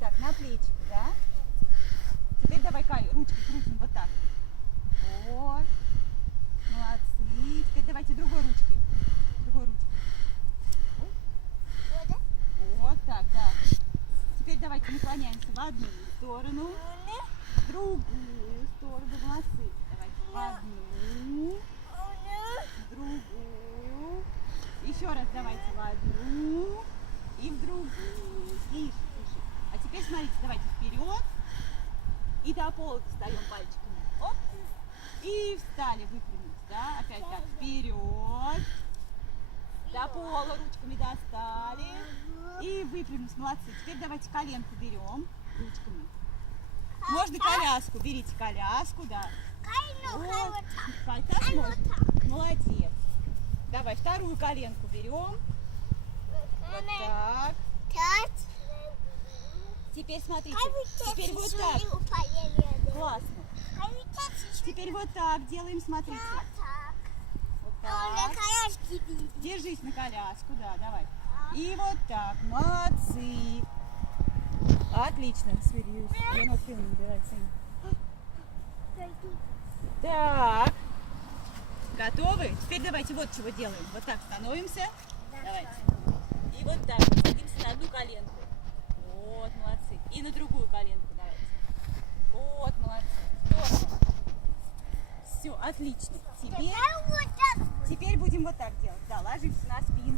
так, на плечики, да? Теперь давай, Кай, ручки крутим вот так. Вот. Молодцы. Теперь давайте другой ручкой. Другой ручкой. Вот так, да. Теперь давайте наклоняемся в одну сторону, в другую сторону. Молодцы. Давайте в одну, в другую. Еще раз давайте в одну и в другую. Тише, тише. А теперь смотрите, давайте вперед. И до пола достаем пальчиками. Оп. И встали, выпрямились, да? Опять так, вперед. До пола ручками достали. И выпрямились, молодцы. Теперь давайте коленку берем ручками. Можно коляску, берите коляску, да. Вот. Так можно? Молодец. Давай вторую коленку берем. Вот так. Теперь смотрите, теперь вот так. Классно. Теперь вот так делаем, смотрите. Вот так. Держись на коляску, да, давай. И вот так, молодцы. Отлично. Так, готовы? Теперь давайте вот чего делаем. Вот так становимся. Давайте. И вот так садимся на одну коленку. Вот, молодцы. И на другую коленку давайте. Вот, молодцы. Здорово. Все, отлично. Теперь будем вот так делать. Да, ложимся на спину.